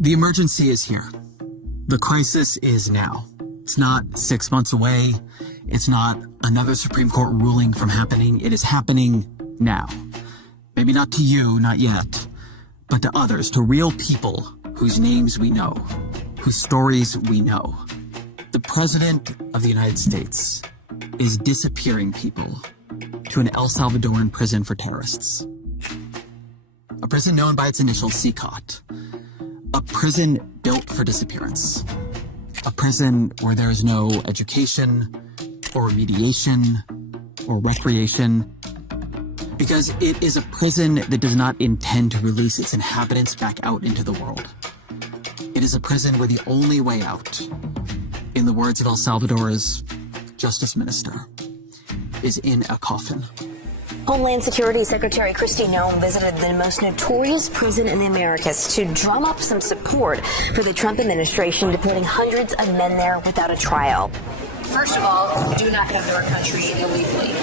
The emergency is here. The crisis is now. It's not 6 months away. It's not another Supreme Court ruling from happening. It is happening now. Maybe not to you, not yet, but to others, to real people whose names we know, whose stories we know. The President of the United States is disappearing people to an El Salvadoran prison for terrorists. A prison known by its initials, CCOT. A prison built for disappearance. A prison where there is no education or remediation or recreation, because it is a prison that does not intend to release its inhabitants back out into the world. It is a prison where the only way out, in the words of El Salvador's Justice Minister, is in a coffin. Homeland Security Secretary Kristi Noem visited the most notorious prison in the Americas to drum up some support for the Trump administration deporting hundreds of men there without a trial. First of all, you do not come to our country illegally.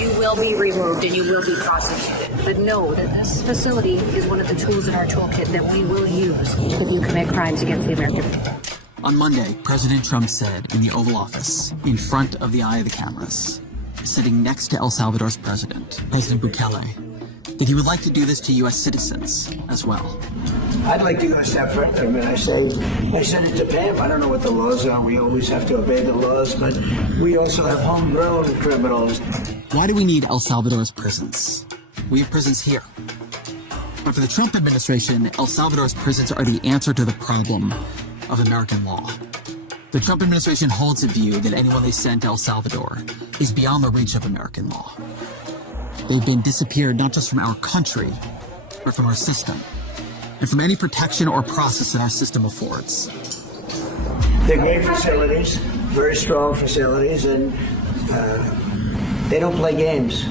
You will be removed and you will be prosecuted. But know that this facility is one of the tools in our toolkit that we will use if you commit crimes against the American people. On Monday, President Trump said in the Oval Office, in front of the eye of the cameras, sitting next to El Salvador's president, President Bukele, that he would like to do this to U.S. citizens as well. I'd like to go a step further. I mean, I said it to Pam. I don't know what the laws are. We always have to obey the laws, but we also have homegrown criminals. Why do we need El Salvador's prisons? We have prisons here. But for the Trump administration, El Salvador's prisons are the answer to the problem of American law. The Trump administration holds a view that anyone they send to El Salvador is beyond the reach of American law. They've been disappeared not just from our country, but from our system, and from any protection or process that our system affords. They're great facilities, very strong facilities, and they don't play games.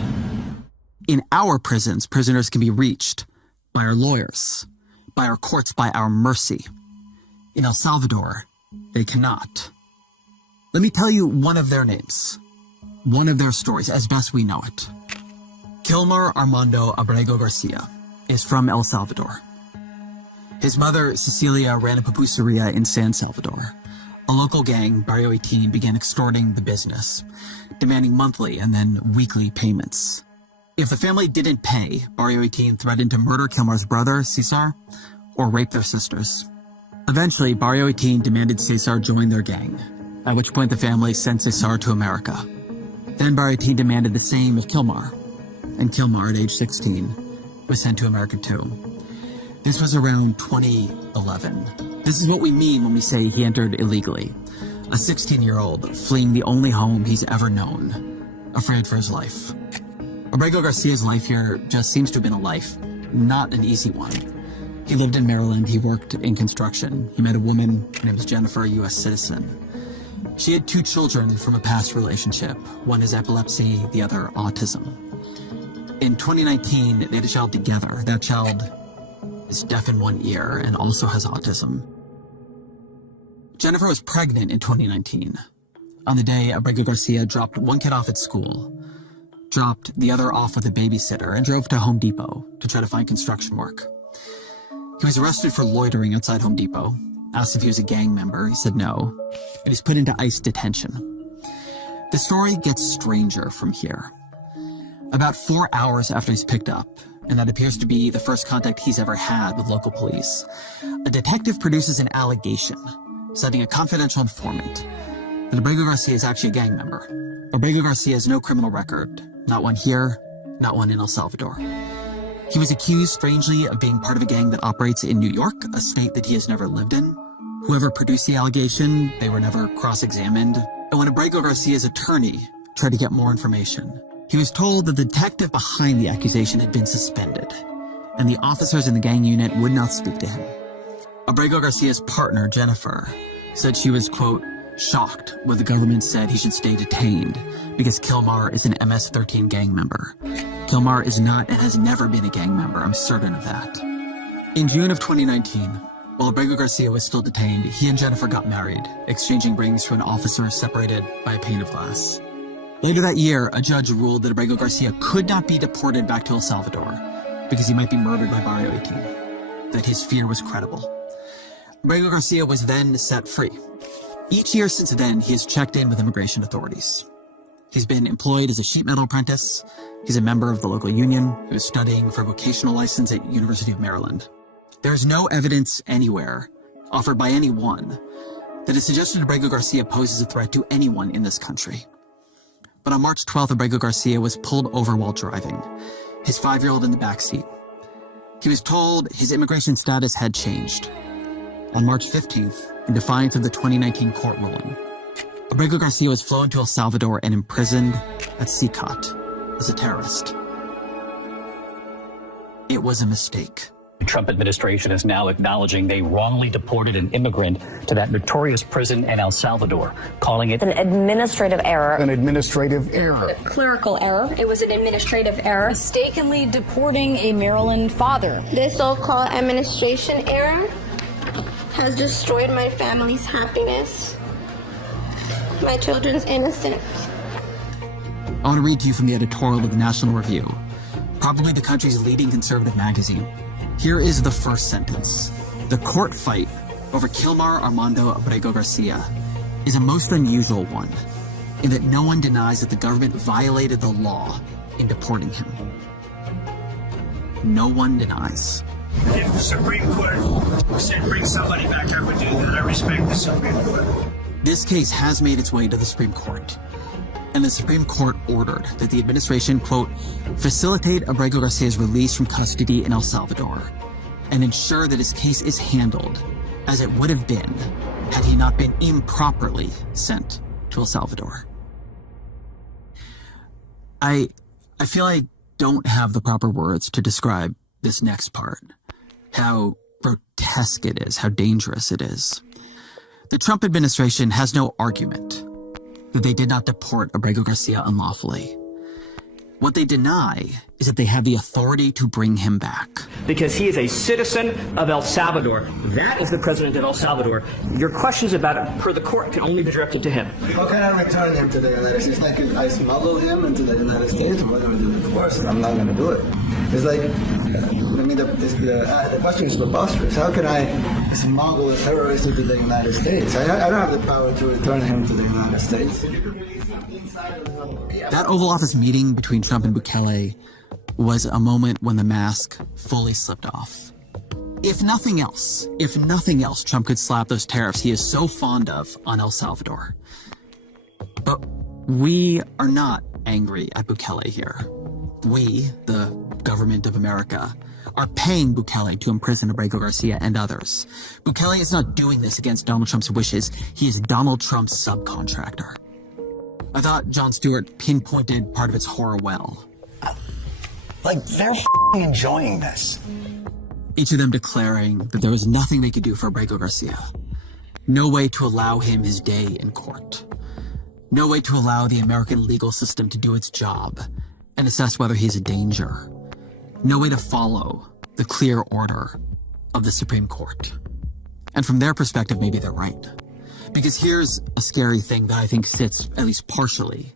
In our prisons, prisoners can be reached by our lawyers, by our courts, by our mercy. In El Salvador, they cannot. Let me tell you one of their names, one of their stories, as best we know it. Kilmar Armando Abrego Garcia is from El Salvador. His mother, Cecilia, ran a pupuseria in San Salvador. A local gang, Barrio 18, began extorting the business, demanding monthly and then weekly payments. If the family didn't pay, Barrio 18 threatened to murder Kilmar's brother, Cesar, or rape their sisters. Eventually, Barrio 18 demanded Cesar join their gang, at which point the family sent Cesar to America. Then Barrio 18 demanded the same of Kilmar, and Kilmar, at age 16, was sent to America too. This was around 2011. This is what we mean when we say he entered illegally. A 16-year-old fleeing the only home he's ever known, afraid for his life. Abrego Garcia's life here just seems to have been a life, not an easy one. He lived in Maryland. He worked in construction. He met a woman. Her name was Jennifer, a U.S. citizen. She had 2 children from a past relationship. One has epilepsy, the other autism. In 2019, they had a child together. That child is deaf in one ear and also has autism. Jennifer was pregnant in 2019. On the day, Abrego Garcia dropped one kid off at school, dropped the other off with a babysitter, and drove to Home Depot to try to find construction work. He was arrested for loitering outside Home Depot, asked if he was a gang member. He said no, and he's put into ICE detention. The story gets stranger from here. About 4 hours after he's picked up, and that appears to be the first contact he's ever had with local police, a detective produces an allegation, citing a confidential informant, that Abrego Garcia is actually a gang member. Abrego Garcia has no criminal record, not one here, not one in El Salvador. He was accused, strangely, of being part of a gang that operates in New York, a state that he has never lived in. Whoever produced the allegation, they were never cross-examined. And when Abrego Garcia's attorney tried to get more information, he was told that the detective behind the accusation had been suspended, and the officers in the gang unit would not speak to him. Abrego Garcia's partner, Jennifer, said she was, quote, shocked when the government said he should stay detained because Kilmar is an MS-13 gang member. Kilmar is not and has never been a gang member, I'm certain of that. In June of 2019, while Abrego Garcia was still detained, he and Jennifer got married, exchanging rings to an officer separated by a pane of glass. Later that year, a judge ruled that Abrego Garcia could not be deported back to El Salvador because he might be murdered by Barrio 18, that his fear was credible. Abrego Garcia was then set free. Each year since then, he has checked in with immigration authorities. He's been employed as a sheet metal apprentice. He's a member of the local union who is studying for a vocational license at University of Maryland. There's no evidence anywhere, offered by anyone, that has suggested Abrego Garcia poses a threat to anyone in this country. But on March 12th, Abrego Garcia was pulled over while driving, his 5-year-old in the backseat. He was told his immigration status had changed. On March 15th, in defiance of the 2019 court ruling, Abrego Garcia was flown to El Salvador and imprisoned at CICOT as a terrorist. It was a mistake. The Trump administration is now acknowledging they wrongly deported an immigrant to that notorious prison in El Salvador, calling it An administrative error. An administrative error. Clerical error. It was an administrative error. Mistakenly deporting a Maryland father. This so-called administration error has destroyed my family's happiness, my children's innocence. I want to read to you from the editorial of the National Review, probably the country's leading conservative magazine. Here is the first sentence. The court fight over Kilmar Armando Abrego Garcia is a most unusual one, in that no one denies that the government violated the law in deporting him. No one denies. If the Supreme Court said bring somebody back, I would do that. I respect the Supreme Court. This case has made its way to the Supreme Court, and the Supreme Court ordered that the administration, quote, facilitate Abrego Garcia's release from custody in El Salvador and ensure that his case is handled as it would have been had he not been improperly sent to El Salvador. I feel I don't have the proper words to describe this next part, how grotesque it is, how dangerous it is. The Trump administration has no argument that they did not deport Abrego Garcia unlawfully. What they deny is that they have the authority to bring him back. Because he is a citizen of El Salvador. That is the president of El Salvador. Your questions about it, per the court, can only be directed to him. How can I return him to the United States? Like, I smuggle him into the United States? I'm not going to do it, of course. I'm not going to do it. It's like, I mean, the question is preposterous. How can I smuggle a terrorist into the United States? I don't have the power to return him to the United States. That Oval Office meeting between Trump and Bukele was a moment when the mask fully slipped off. If nothing else, Trump could slap those tariffs he is so fond of on El Salvador. But we are not angry at Bukele here. We, the government of America, are paying Bukele to imprison Abrego Garcia and others. Bukele is not doing this against Donald Trump's wishes. He is Donald Trump's subcontractor. I thought Jon Stewart pinpointed part of its horror well. Like, they're enjoying this. Each of them declaring that there was nothing they could do for Abrego Garcia. No way to allow him his day in court. No way to allow the American legal system to do its job and assess whether he's a danger. No way to follow the clear order of the Supreme Court. And from their perspective, maybe they're right. Because here's a scary thing that I think sits, at least partially,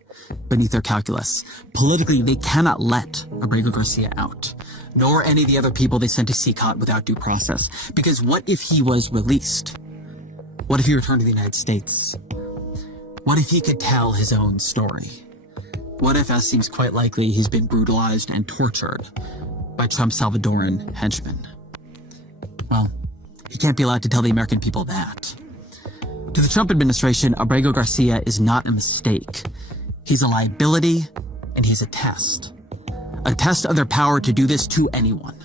beneath their calculus. Politically, they cannot let Abrego Garcia out, nor any of the other people they sent to CICOT without due process. Because what if he was released? What if he returned to the United States? What if he could tell his own story? What if, as seems quite likely, he's been brutalized and tortured by Trump's Salvadoran henchmen? Well, he can't be allowed to tell the American people that. To the Trump administration, Abrego Garcia is not a mistake. He's a liability, and he's a test. A test of their power to do this to anyone.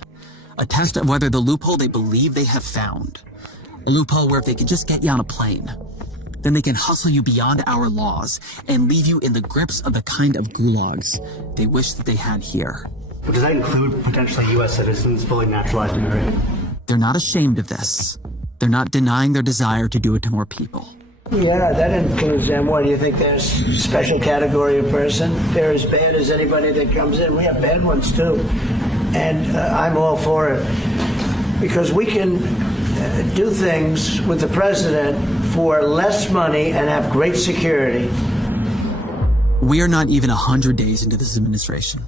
A test of whether the loophole they believe they have found, a loophole where if they can just get you on a plane, then they can hustle you beyond our laws and leave you in the grips of the kind of gulags they wish that they had here. Does that include potentially U.S. citizens, fully naturalized American? They're not ashamed of this. They're not denying their desire to do it to more people. Yeah, that includes them. What do you think? There's a special category of person? They're as bad as anybody that comes in. We have bad ones too. And I'm all for it. Because we can do things with the president for less money and have great security. We are not even 100 days into this administration,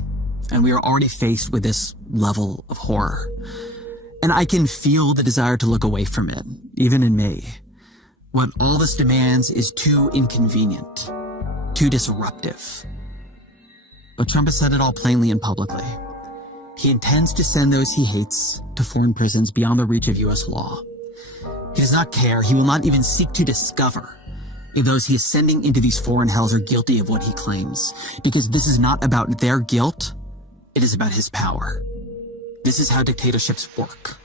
and we are already faced with this level of horror. And I can feel the desire to look away from it, even in me. What all this demands is too inconvenient, too disruptive. But Trump has said it all plainly and publicly. He intends to send those he hates to foreign prisons beyond the reach of U.S. law. He does not care. He will not even seek to discover if those he is sending into these foreign hells are guilty of what he claims, because this is not about their guilt. It is about his power. This is how dictatorships work.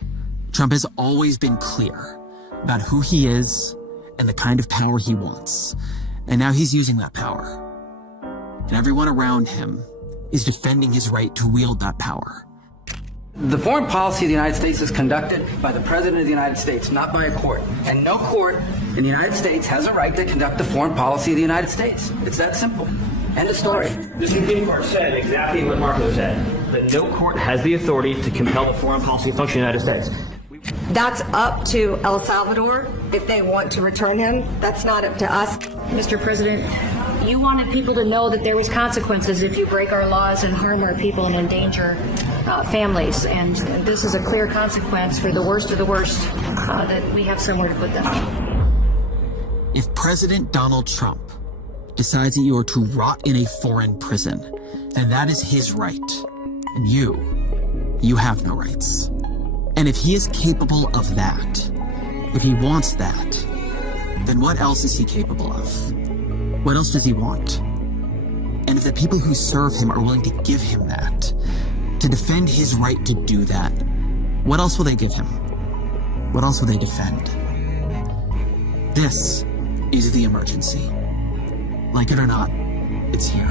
Trump has always been clear about who he is and the kind of power he wants. And now he's using that power. And everyone around him is defending his right to wield that power. The foreign policy of the United States is conducted by the President of the United States, not by a court. And no court in the United States has a right to conduct the foreign policy of the United States. It's that simple. End of story. The Supreme Court said exactly what Marco said, that no court has the authority to compel the foreign policy to function in the United States. That's up to El Salvador if they want to return him. That's not up to us. Mr. President, you wanted people to know that there was consequences if you break our laws and harm our people and endanger families. And this is a clear consequence for the worst of the worst, that we have somewhere to put them. If President Donald Trump decides that you are to rot in a foreign prison, then that is his right. And you have no rights. And if he is capable of that, if he wants that, then what else is he capable of? What else does he want? And if the people who serve him are willing to give him that, to defend his right to do that, what else will they give him? What else will they defend? This is the emergency. Like it or not, it's here.